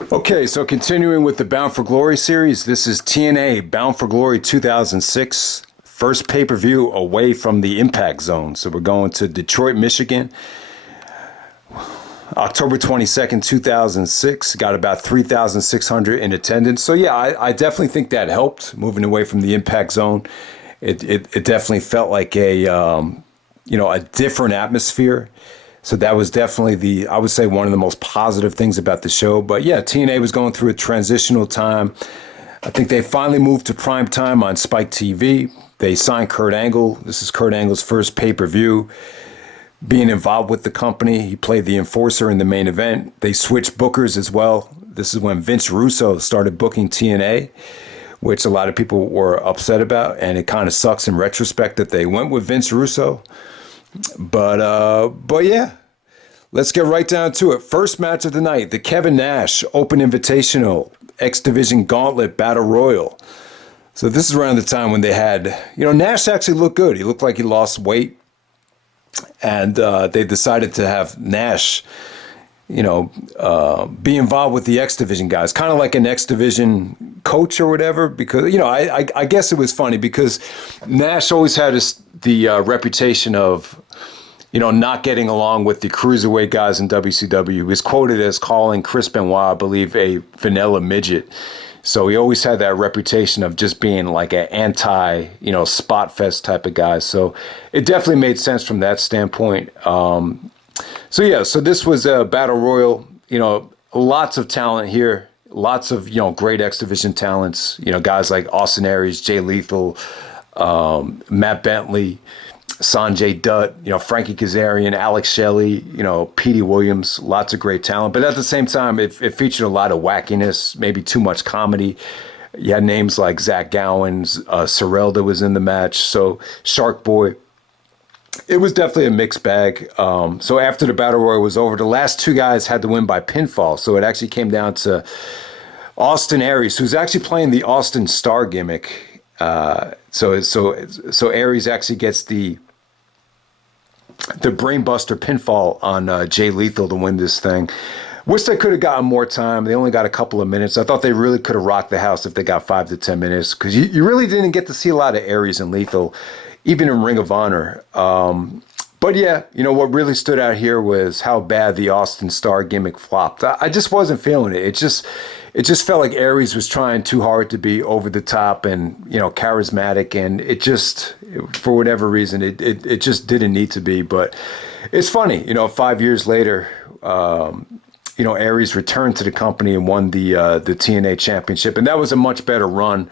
Okay, so continuing with the Bound for Glory series, this is TNA Bound for Glory 2006, first pay-per-view away from the Impact Zone. So we're going to Detroit, Michigan, October 22nd, 2006. Got about 3,600 in attendance. So yeah, I definitely think that helped, moving away from the Impact Zone. It definitely felt like a different atmosphere. So that was definitely I would say one of the most positive things about the show. But yeah, TNA was going through a transitional time. I think they finally moved to prime time on Spike TV. They signed Kurt Angle. This is Kurt Angle's first pay-per-view. Being involved with the company, he played the enforcer in the main event. They switched bookers as well. This is when Vince Russo started booking TNA, which a lot of people were upset about. And it kind of sucks in retrospect that they went with Vince Russo. But yeah, let's get right down to it. First match of the night, the Kevin Nash Open Invitational X Division Gauntlet Battle Royal. So this is around the time when they had, Nash actually looked good. He looked like he lost weight. And they decided to have Nash, be involved with the X Division guys, kind of like an X Division coach or whatever. Because, I guess it was funny because Nash always had the reputation of, not getting along with the cruiserweight guys in WCW. He was quoted as calling Chris Benoit, I believe, a vanilla midget. So he always had that reputation of just being like an spot fest type of guy. So it definitely made sense from that standpoint. So this was a battle royal, lots of talent here, lots of, great X Division talents, guys like Austin Aries, Jay Lethal, Matt Bentley, Sanjay Dutt, Frankie Kazarian, Alex Shelley, Petey Williams, lots of great talent. But at the same time, it featured a lot of wackiness, maybe too much comedy. You had names like Zach Gowans, Sorrell was in the match, so Shark Boy. It was definitely a mixed bag. So after the Battle Royal was over, the last two guys had to win by pinfall. So it actually came down to Austin Aries, who's actually playing the Austin Star gimmick. So Aries actually gets the brainbuster pinfall on Jay Lethal to win this thing. Wish they could have gotten more time. They only got a couple of minutes. I thought they really could have rocked the house if they got 5 to 10 minutes because you really didn't get to see a lot of Aries and Lethal, even in Ring of Honor. But yeah, what really stood out here was how bad the Austin Star gimmick flopped. I just wasn't feeling it. It just felt like Aries was trying too hard to be over the top and, charismatic. And it just, for whatever reason, it just didn't need to be. But it's funny, 5 years later, Aries returned to the company and won the TNA championship. And that was a much better run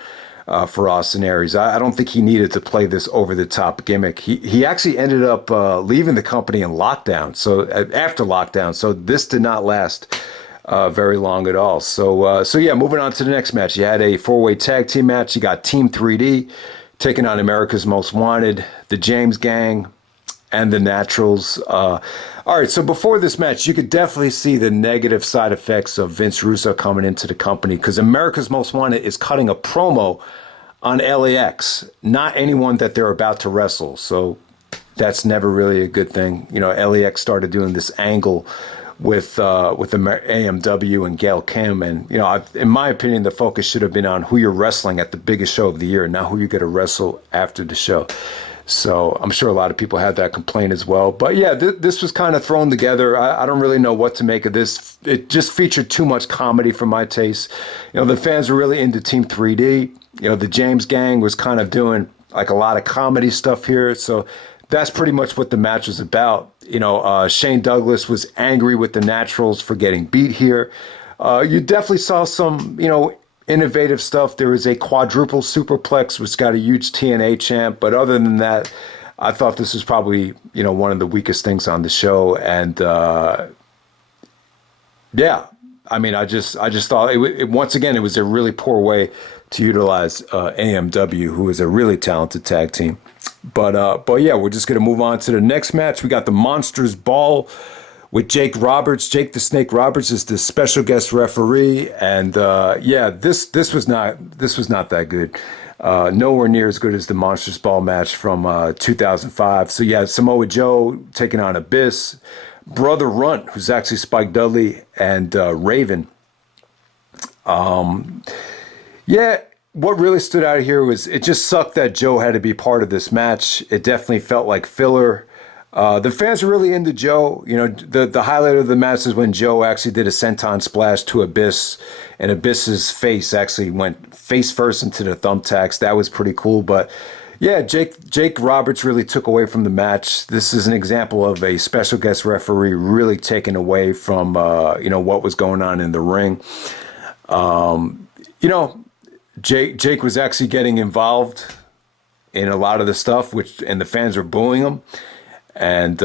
for Austin Aries. I don't think he needed to play this over-the-top gimmick. He actually ended up leaving the company in lockdown. So after lockdown. So this did not last very long at all. So yeah, moving on to the next match. You had a 4-way tag team match. You got Team 3D taking on America's Most Wanted, the James Gang, and the Naturals. All right, so before this match, you could definitely see the negative side effects of Vince Russo coming into the company because America's Most Wanted is cutting a promo on LAX, not anyone that they're about to wrestle. So that's never really a good thing. LAX started doing this angle with AMW and Gail Kim. And, in my opinion, the focus should have been on who you're wrestling at the biggest show of the year, not who you're going to wrestle after the show. So I'm sure a lot of people had that complaint as well. But yeah, this was kind of thrown together. I don't really know what to make of this. It just featured too much comedy for my taste. The fans were really into Team 3D. The James Gang was kind of doing like a lot of comedy stuff here. So that's pretty much what the match was about. Shane Douglas was angry with the Naturals for getting beat here. You definitely saw some, innovative stuff. There was a quadruple superplex, which got a huge TNA champ. But other than that, I thought this was probably, one of the weakest things on the show. And yeah, I just thought once again, it was a really poor way to utilize AMW, who is a really talented tag team. But yeah, we're just going to move on to the next match. We got the Monsters Ball with Jake Roberts. Jake the Snake Roberts is the special guest referee, and yeah, this was not that good. Nowhere near as good as the Monsters Ball match from 2005. So yeah, Samoa Joe taking on Abyss, Brother Runt, who's actually Spike Dudley, and Raven. Yeah, what really stood out here was it just sucked that Joe had to be part of this match. It definitely felt like filler. The fans were really into Joe. You know, the highlight of the match is when Joe actually did a senton splash to Abyss, and Abyss's face actually went face first into the thumbtacks. That was pretty cool. But yeah, Jake Roberts really took away from the match. This is an example of a special guest referee really taking away from what was going on in the ring. Jake was actually getting involved in a lot of the stuff, and the fans were booing him. And,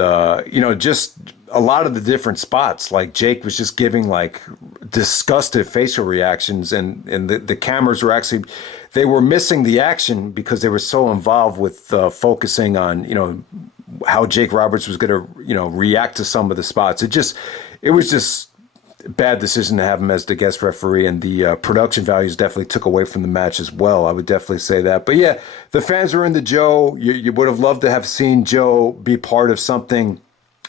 just a lot of the different spots, like Jake was just giving like disgusted facial reactions, and the cameras were actually, they were missing the action because they were so involved with focusing on, how Jake Roberts was going to, react to some of the spots. It was just bad decision to have him as the guest referee, and the production values definitely took away from the match as well. I would definitely say that. But yeah, the fans were into Joe. You would have loved to have seen Joe be part of something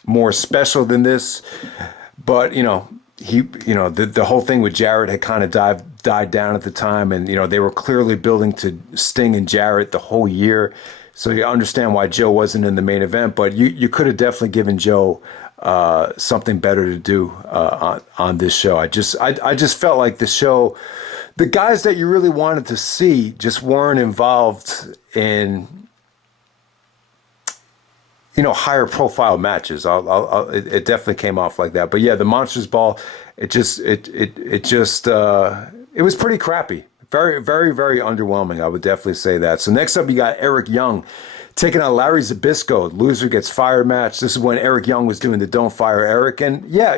more special than this. But the whole thing with Jarrett had kind of died down at the time, and they were clearly building to Sting and Jarrett the whole year. So you understand why Joe wasn't in the main event, but you could have definitely given Joe something better to do on this show. I just felt like the show, the guys that you really wanted to see just weren't involved in higher profile matches. It definitely came off like that. But yeah, the Monsters Ball, it was pretty crappy. Very, very, very underwhelming. I would definitely say that. So next up, you got Eric Young taking on Larry Zbysko. Loser gets fired match. This is when Eric Young was doing the Don't Fire Eric. And yeah,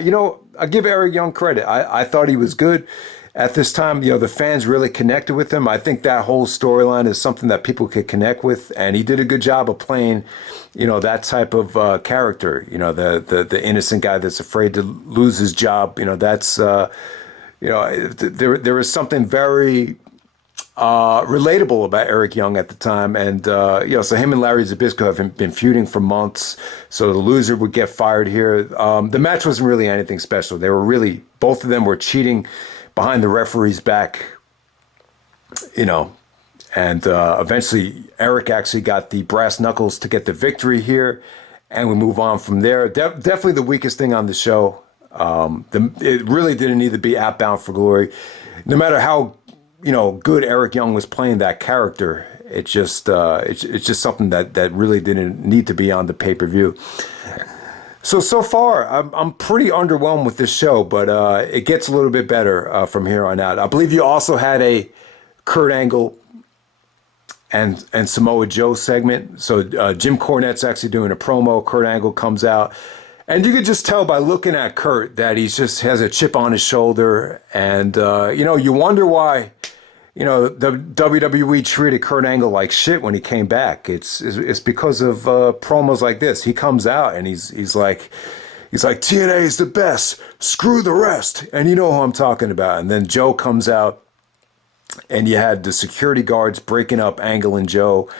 I give Eric Young credit. I thought he was good at this time. The fans really connected with him. I think that whole storyline is something that people could connect with. And he did a good job of playing, that type of character. The innocent guy that's afraid to lose his job. That's, there was something very relatable about Eric Young at the time. And, so him and Larry Zbysko have been feuding for months. So the loser would get fired here. The match wasn't really anything special. Both of them were cheating behind the referee's back, and eventually Eric actually got the brass knuckles to get the victory here. And we move on from there. Definitely the weakest thing on the show. It really didn't need to be Outbound for Glory. No matter how good Eric Young was playing that character, it's just something that really didn't need to be on the pay-per-view. So far, I'm pretty underwhelmed with this show, but it gets a little bit better from here on out. I believe you also had a Kurt Angle and Samoa Joe segment. So Jim Cornette's actually doing a promo. Kurt Angle comes out. And you could just tell by looking at Kurt that he just has a chip on his shoulder. And, you wonder why, the WWE treated Kurt Angle like shit when he came back. It's because of promos like this. He comes out and he's like, TNA is the best. Screw the rest. And you know who I'm talking about. And then Joe comes out and you had the security guards breaking up Angle and Joe.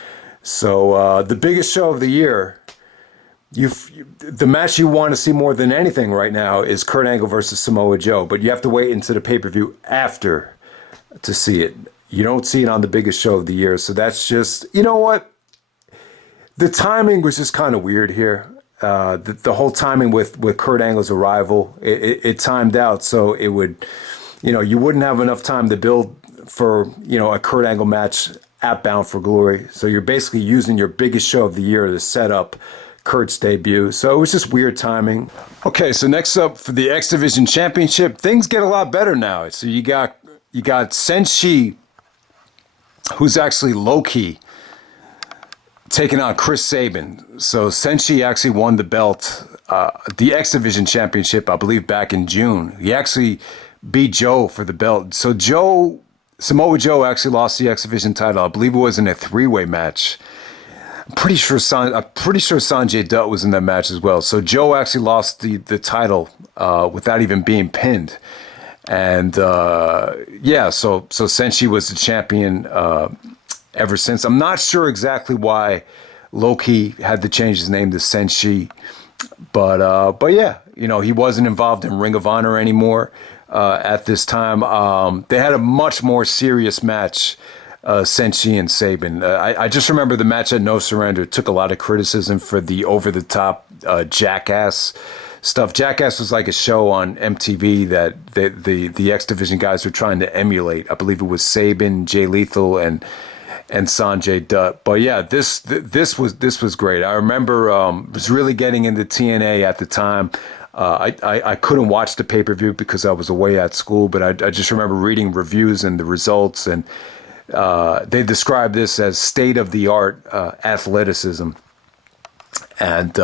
So the biggest show of the year, the match you want to see more than anything right now is Kurt Angle versus Samoa Joe, but you have to wait into the pay-per-view after to see it. You don't see it on the biggest show of the year, so that's just, you know what? The timing was just kind of weird here. The whole timing with Kurt Angle's arrival, it timed out, so it would, you wouldn't have enough time to build for, a Kurt Angle match at Bound for Glory. So you're basically using your biggest show of the year to set up Kurt's debut. So it was just weird timing. Okay, so next up for the X Division Championship, things get a lot better now. So you got Senshi, who's actually low-key taking on Chris Sabin. So Senshi actually won the belt, the X Division Championship, I believe back in June. He actually beat Joe for the belt. So Samoa Joe actually lost the X Division title. I believe it was in a three-way match. I'm pretty sure Sanjay Dutt was in that match as well. So Joe actually lost the title without even being pinned. And so Senshi was the champion ever since. I'm not sure exactly why Loki had to change his name to Senshi, but yeah, You know, he wasn't involved in Ring of Honor anymore at this time. They had a much more serious match, Senshi and Sabin. I just remember the match at No Surrender took a lot of criticism for the over-the-top Jackass stuff. Jackass was like a show on MTV that the X Division guys were trying to emulate. I believe it was Sabin, Jay Lethal, and Sanjay Dutt. But yeah, this was great. I remember was really getting into TNA at the time. I couldn't watch the pay-per-view because I was away at school, but I just remember reading reviews and the results, and they described this as state-of-the-art athleticism. And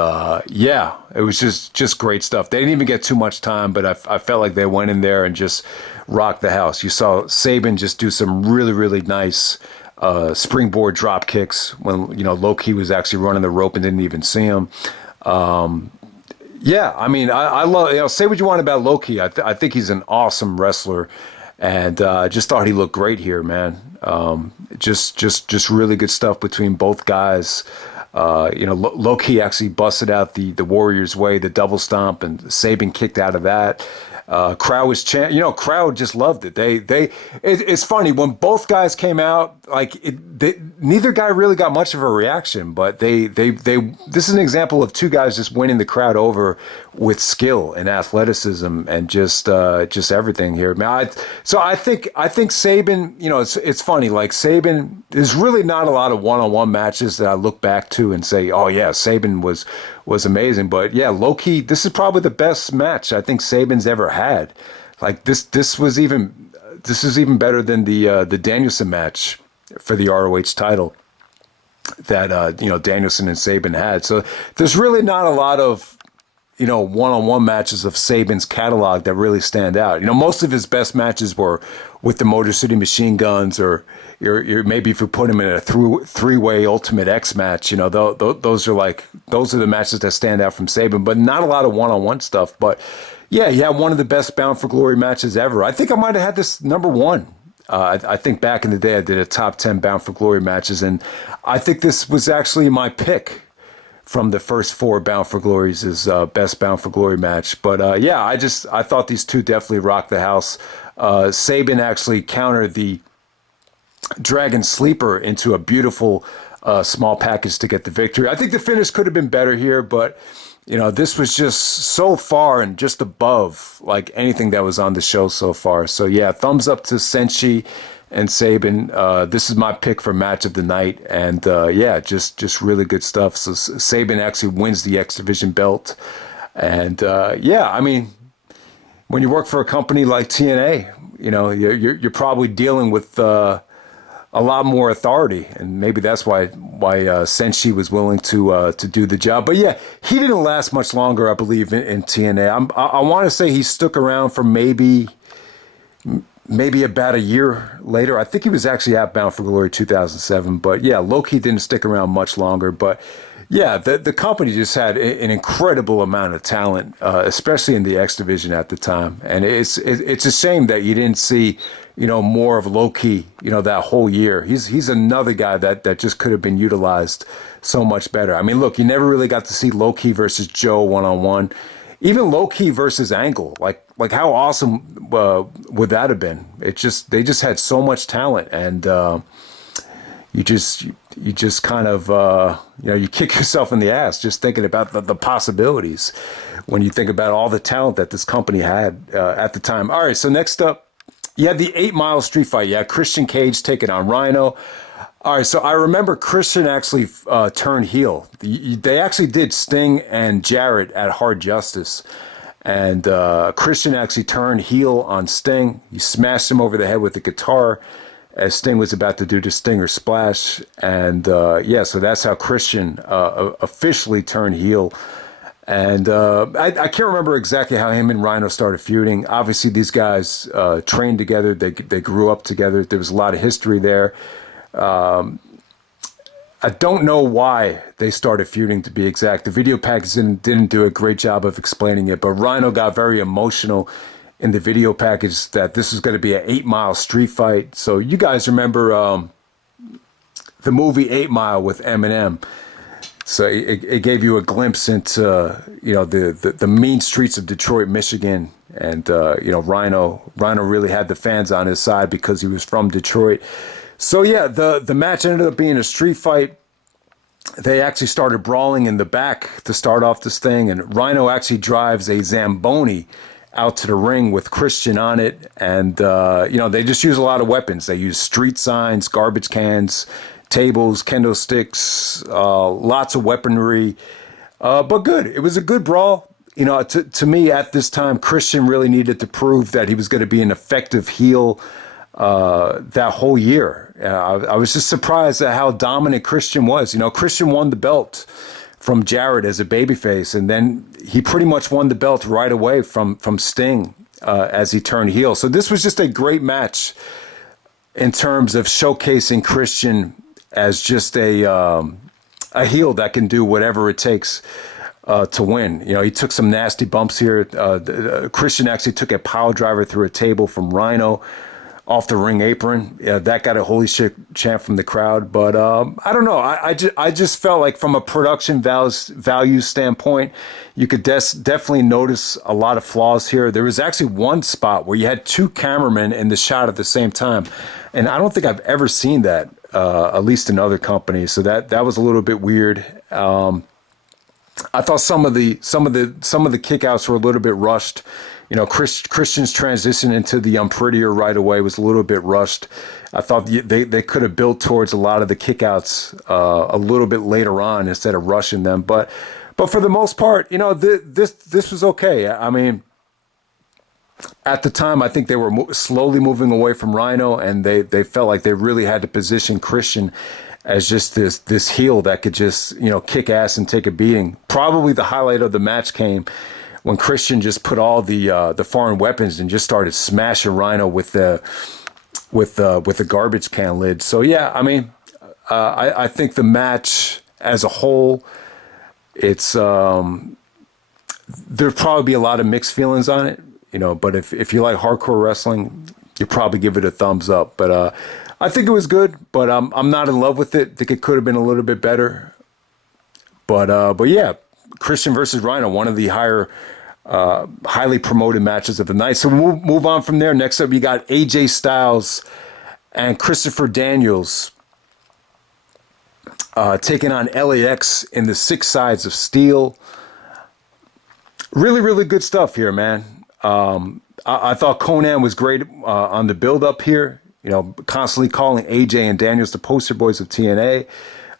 yeah, it was just great stuff. They didn't even get too much time, but I felt like they went in there and just rocked the house. You saw Sabin just do some really, really nice springboard drop kicks when, you know, Low-Ki was actually running the rope and didn't even see him. Yeah, I mean, I love, you know, say what you want about Low-Ki. I think he's an awesome wrestler, and I just thought he looked great here, man. Just really good stuff between both guys. You know, Low-Ki actually busted out the Warriors Way, the double stomp, and Sabin kicked out of that. Crowd was crowd just loved it. It's funny when both guys came out, like neither guy really got much of a reaction, but this is an example of two guys just winning the crowd over with skill and athleticism and just everything here, man. So I think Sabin, you know, it's funny, like Sabin, there's really not a lot of one-on-one matches that I look back to and say, oh yeah, Sabin was amazing. But yeah, Low-Ki, this is probably the best match I think Sabin's ever had. Like this is even better than the Danielson match for the ROH title that Danielson and Sabin had. So there's really not a lot of, you know, one-on-one matches of Sabin's catalog that really stand out. You know, most of his best matches were with the Motor City Machine Guns, or maybe if you put him in a three-way Ultimate X match, you know, those are the matches that stand out from Sabin, but not a lot of one-on-one stuff. But yeah, he had one of the best Bound for Glory matches ever. I think I might have had this number one. I think back in the day I did a top 10 Bound for Glory matches, and I think this was actually my pick from the first four Bound for Glories is best Bound for Glory match. But yeah, I thought these two definitely rocked the house. Sabin actually countered the Dragon Sleeper into a beautiful small package to get the victory. I think the finish could have been better here, but you know, this was just so far and just above like anything that was on the show so far. So yeah, thumbs up to Senshi and Sabin. This is my pick for match of the night, and yeah, just really good stuff. So Sabin actually wins the X Division belt, and yeah, I mean, when you work for a company like TNA, you know, you're probably dealing with a lot more authority, and maybe that's why Senshi was willing to do the job. But yeah, he didn't last much longer, I believe, in TNA. I want to say he stuck around for maybe about a year later. I think he was actually at Bound for Glory 2007. But yeah, Low-Ki didn't stick around much longer. But yeah, the company just had an incredible amount of talent, especially in the X Division at the time. And it's a shame that you didn't see, you know, more of Low-Ki, you know, that whole year. He's another guy that just could have been utilized so much better. I mean, look, you never really got to see Low-Ki versus Joe one-on-one. Even Low-Ki versus Angle, like how awesome would that have been? They just had so much talent, and you just kind of you kick yourself in the ass just thinking about the possibilities when you think about all the talent that this company had at the time. All right, so next up, you had the 8 Mile Street Fight. Yeah, Christian Cage taking on Rhino. All right, so I remember Christian actually turned heel. They actually did Sting and Jarrett at Hard Justice. And Christian actually turned heel on Sting. He smashed him over the head with the guitar as Sting was about to do the Stinger Splash. And yeah, so that's how Christian officially turned heel. And I can't remember exactly how him and Rhino started feuding. Obviously, these guys trained together. They grew up together. There was a lot of history there. I don't know why they started feuding, to be exact. The video package didn't do a great job of explaining it, but Rhino got very emotional in the video package that this was going to be an 8 Mile street fight. So you guys remember the movie 8 Mile with Eminem. So it gave you a glimpse into the mean streets of Detroit, Michigan, and Rhino really had the fans on his side because he was from Detroit. So yeah, the match ended up being a street fight. They actually started brawling in the back to start off this thing, and Rhino actually drives a Zamboni out to the ring with Christian on it, and they just use a lot of weapons. They use street signs, garbage cans, tables, kendo sticks, lots of weaponry, but good. It was a good brawl. To me at this time, Christian really needed to prove that he was going to be an effective heel that whole year. I was just surprised at how dominant Christian was. Christian won the belt from Jarrett as a babyface, and then he pretty much won the belt right away from Sting as he turned heel. So this was just a great match in terms of showcasing Christian as just a heel that can do whatever it takes to win. He took some nasty bumps here. Christian actually took a pile driver through a table from Rhino off the ring apron. That got a holy shit chant from the crowd. But I don't know. I just felt like from a production value standpoint, you could definitely notice a lot of flaws here. There was actually one spot where you had two cameramen in the shot at the same time, and I don't think I've ever seen that, at least in other companies. So that was a little bit weird. I thought some of the kickouts were a little bit rushed. Christian's transition into the Unprettier right away was a little bit rushed. I thought they could have built towards a lot of the kickouts a little bit later on instead of rushing them. But for the most part, this was okay. I mean, at the time, I think they were slowly moving away from Rhino, and they felt like they really had to position Christian as just this heel that could just kick ass and take a beating. Probably the highlight of the match came when Christian just put all the foreign weapons and just started smashing Rhino with the garbage can lid. So yeah, I mean, I think the match as a whole, it's there'd probably be a lot of mixed feelings on it, But if you like hardcore wrestling, you probably give it a thumbs up. But I think it was good, but I'm not in love with it. I think it could have been a little bit better. But yeah, Christian versus Rhino, one of the highly promoted matches of the night. So we'll move on from there. Next up, you got AJ Styles and Christopher Daniels taking on LAX in the 6 Sides of Steel. Really, really good stuff here, man. I thought Conan was great on the build-up here. Constantly calling AJ and Daniels the poster boys of TNA.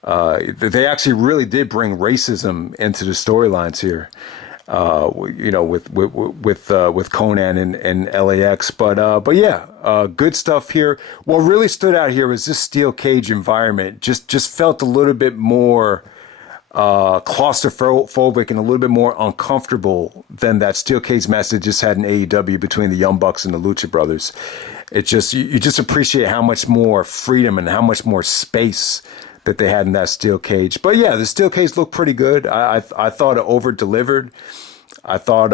They actually really did bring racism into the storylines here, with Conan and LAX. But yeah, good stuff here. What really stood out here was this steel cage environment. Just felt a little bit more claustrophobic and a little bit more uncomfortable than that steel cage match they just had in AEW between the Young Bucks and the Lucha Brothers. It just you just appreciate how much more freedom and how much more space that they had in that steel cage. But yeah, the steel cage looked pretty good. I thought it over-delivered. I thought,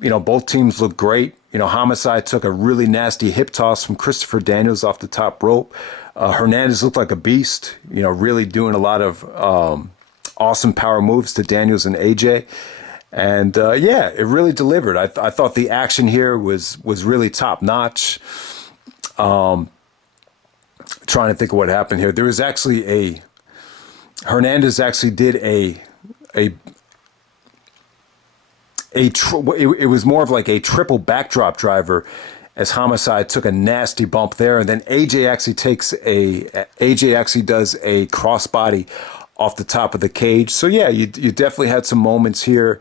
both teams looked great. Homicide took a really nasty hip toss from Christopher Daniels off the top rope. Hernandez looked like a beast, really doing a lot of awesome power moves to Daniels and AJ. And yeah, it really delivered. I thought the action here was really top-notch. Trying to think of what happened here. There was actually Hernandez actually did it was more of like a triple backdrop driver as Homicide took a nasty bump there, and then AJ actually does a crossbody off the top of the cage. So yeah, you definitely had some moments here,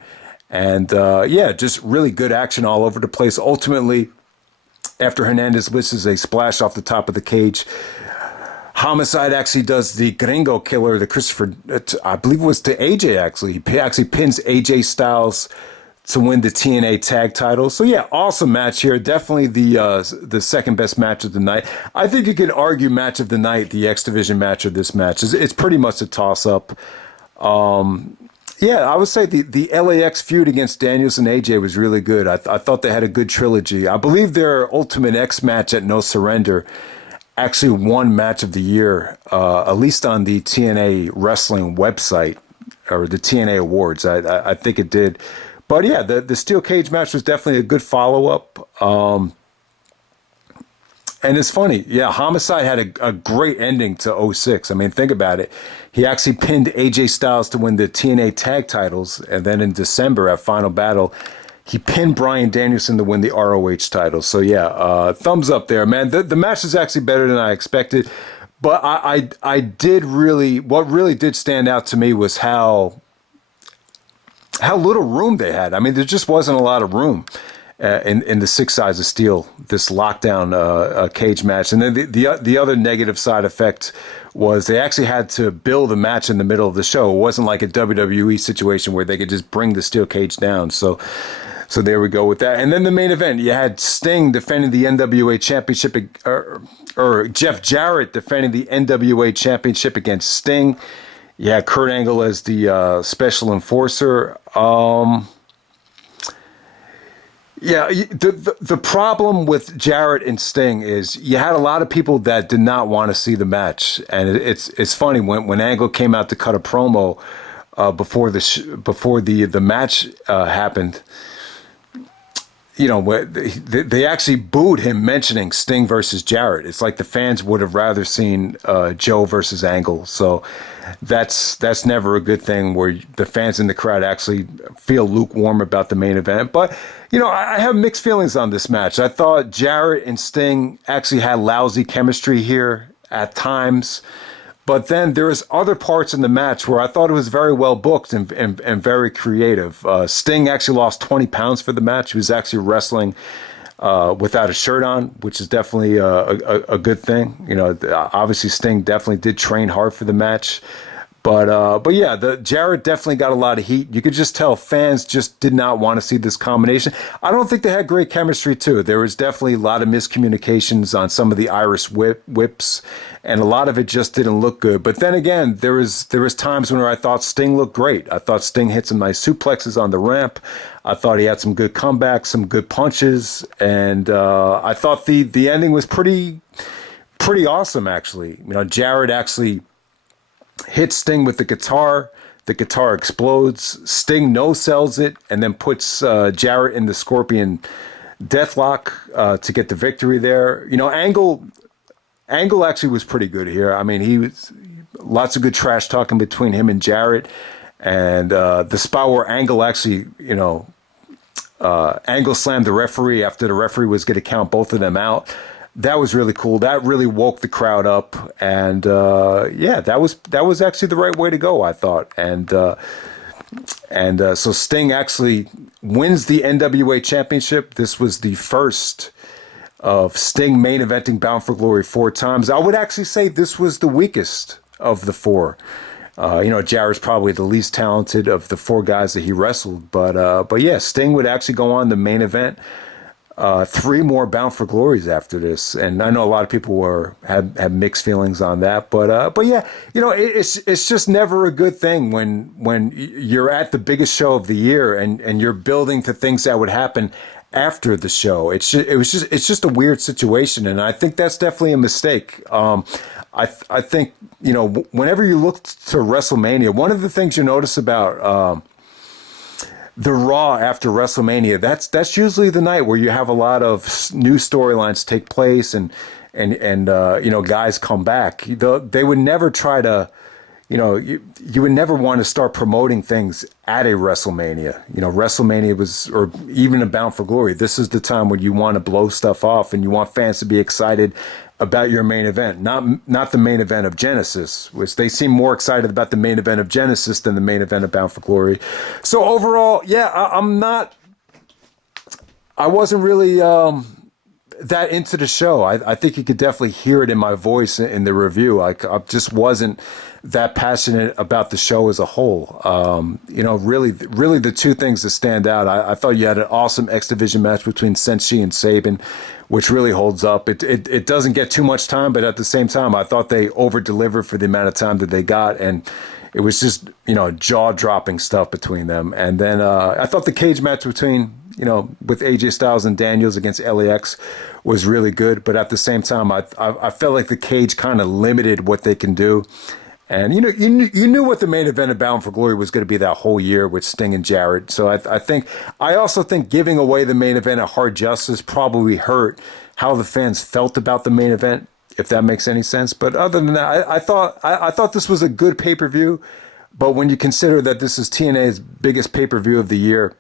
and yeah, just really good action all over the place. Ultimately, after Hernandez misses a splash off the top of the cage, Homicide actually does the Gringo Killer, the Christopher, I believe it was to AJ actually. He actually pins AJ Styles to win the TNA tag title. So yeah, awesome match here. Definitely the second best match of the night. I think you could argue match of the night, the X Division match of this match. It's pretty much a toss up. Yeah, I would say the LAX feud against Daniels and AJ was really good. I thought they had a good trilogy. I believe their Ultimate X match at No Surrender actually won match of the year, at least on the TNA wrestling website. or the TNA awards. I think it did. But yeah, the steel cage match was definitely a good follow-up. And it's funny, yeah, Homicide had a great ending to '06. I mean, think about it. He actually pinned AJ Styles to win the TNA tag titles, and then in December at Final Battle, he pinned Bryan Danielson to win the ROH title. So yeah, thumbs up there, man. The match is actually better than I expected, but I did really, what really did stand out to me was how little room they had. I mean, there just wasn't a lot of room. In the 6 Sides of Steel, this lockdown cage match. And then the other negative side effect was they actually had to build a match in the middle of the show. It wasn't like a WWE situation where they could just bring the steel cage down. So there we go with that. And then the main event, you had Sting defending the NWA Championship, or Jeff Jarrett defending the NWA Championship against Sting. You had Kurt Angle as the special enforcer. Yeah, the problem with Jarrett and Sting is you had a lot of people that did not want to see the match, and it's funny when Angle came out to cut a promo before the match happened. You know, they actually booed him mentioning Sting versus Jarrett. It's like the fans would have rather seen Joe versus Angle. So that's never a good thing where the fans in the crowd actually feel lukewarm about the main event. But, you know, I have mixed feelings on this match. I thought Jarrett and Sting actually had lousy chemistry here at times. But then there's other parts in the match where I thought it was very well booked and very creative. Sting actually lost 20 pounds for the match. He was actually wrestling without a shirt on, which is definitely a good thing. You know, obviously Sting definitely did train hard for the match. But yeah, the Jarrett definitely got a lot of heat. You could just tell fans just did not want to see this combination. I don't think they had great chemistry too. There was definitely a lot of miscommunications on some of the Irish whips, and a lot of it just didn't look good. But then again, there was times when I thought Sting looked great. I thought Sting hit some nice suplexes on the ramp. I thought he had some good comebacks, some good punches, and I thought the ending was pretty awesome actually. You know, Jarrett actually hits Sting with the guitar. The guitar explodes. Sting no-sells it and then puts Jarrett in the Scorpion Deathlock to get the victory there. You know, Angle actually was pretty good here. I mean, he was lots of good trash talking between him and Jarrett, and the spot where Angle actually, you know, Angle slammed the referee after the referee was going to count both of them out. That was really cool. That really woke the crowd up, and yeah, that was actually the right way to go, I thought. And so Sting actually wins the NWA Championship. This was the first of Sting main eventing Bound for Glory 4 times. I would actually say this was the weakest of the 4. You know, Jarrett's probably the least talented of the 4 guys that he wrestled, but yeah, Sting would actually go on the main event. 3 more Bound for Glories after this, and I know a lot of people have mixed feelings on that, but yeah, you know, it's just never a good thing when you're at the biggest show of the year and you're building to things that would happen after the show. It's just a weird situation, and I think that's definitely a mistake. I think, you know, whenever you look to WrestleMania, one of the things you notice about the Raw after WrestleMania, that's usually the night where you have a lot of new storylines take place and you know, guys come back. They would never try to, you know, you would never want to start promoting things at a WrestleMania. You know, WrestleMania was, or even a Bound for Glory, this is the time when you want to blow stuff off and you want fans to be excited about your main event, not the main event of Genesis, which they seem more excited about the main event of Genesis than the main event of Bound for Glory. So overall, yeah, I wasn't really that into the show. I think you could definitely hear it in my voice in the review. I just wasn't that passionate about the show as a whole. You know, really the 2 things that stand out. I thought you had an awesome X Division match between Senshi and Sabin, which really holds up. It doesn't get too much time, but at the same time, I thought they over-delivered for the amount of time that they got, and it was just, you know, jaw-dropping stuff between them. And then I thought the cage match between, you know, with AJ Styles and Daniels against LAX was really good, but at the same time, I felt like the cage kind of limited what they can do. And you knew what the main event of Bound for Glory was going to be that whole year with Sting and Jarrett. So I also think giving away the main event at Hard Justice probably hurt how the fans felt about the main event, if that makes any sense. But other than that, I thought this was a good pay-per-view. But when you consider that this is TNA's biggest pay-per-view of the year,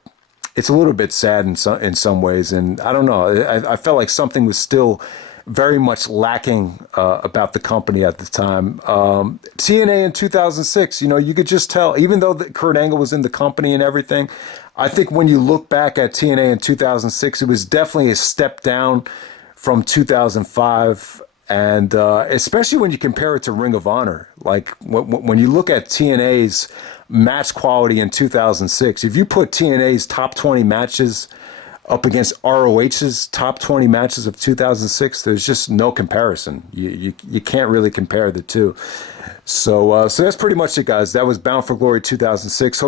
it's a little bit sad in some ways. And I don't know. I felt like something was still very much lacking about the company at the time. TNA in 2006, you could just tell, even though Kurt Angle was in the company and everything, I think when you look back at TNA in 2006, it was definitely a step down from 2005. And especially when you compare it to Ring of Honor, like when you look at TNA's match quality in 2006, if you put TNA's top 20 matches up against ROH's top 20 matches of 2006, there's just no comparison. You can't really compare the two. So that's pretty much it, guys. That was Bound for Glory 2006. Hope